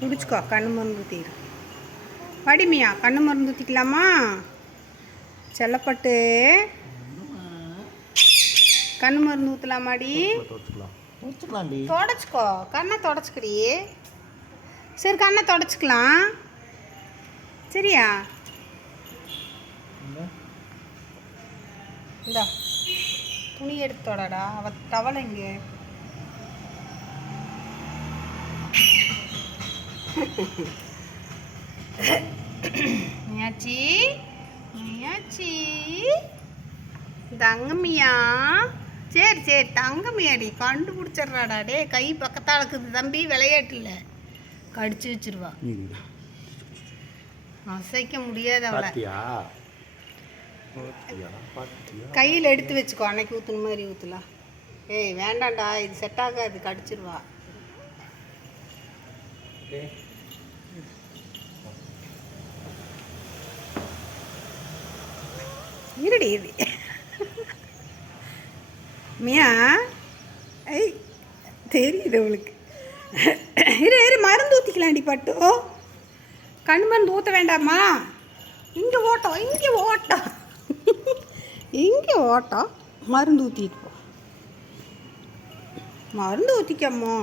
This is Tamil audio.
குடிச்சுக்கோ, கண்ணு மருந்து ஊற்றிடு. படிமியா, கண்ணு மருந்து ஊற்றிக்கலாமா? செல்லப்பட்டு கண்ணு மருந்து ஊற்றலாமாடி? தொடச்சிக்கோ, கண்ணை தொடச்சிக்கடி. சரி, கண்ணை தொடச்சிக்கலாம். சரியா? இந்தா துணி எடுத்து தொடடா. டவல் எங்கே? மியாச்சி, மியாச்சி, தங்கமியா. சரி சரி, தங்கமியாடி கண்டுபிடிச்சிட்றாடா. டே, கை பக்கத்தால் இருக்குது தம்பி, விளையாட்டுல கடிச்சு வச்சிருவா. அசைக்க முடியாது அவளை. கையில் எடுத்து வச்சுக்கோ, அன்னைக்கு ஊற்றுன மாதிரி ஊற்றலாம். ஏய் வேண்டாம்டா, இது செட் ஆகாது, கடிச்சிருவா. இருடி இது மியா. ஐய் தெரியுது அவளுக்கு. இரு மருந்து ஊற்றிக்கலாண்டி பட்டு. கண் மருந்து ஊற்ற வேண்டாமா? இங்கே ஓட்டம், இங்கே ஓட்டம், இங்கே ஓட்டம். மருந்து ஊற்றிட்டு போ. மருந்து ஊற்றிக்கம்மா.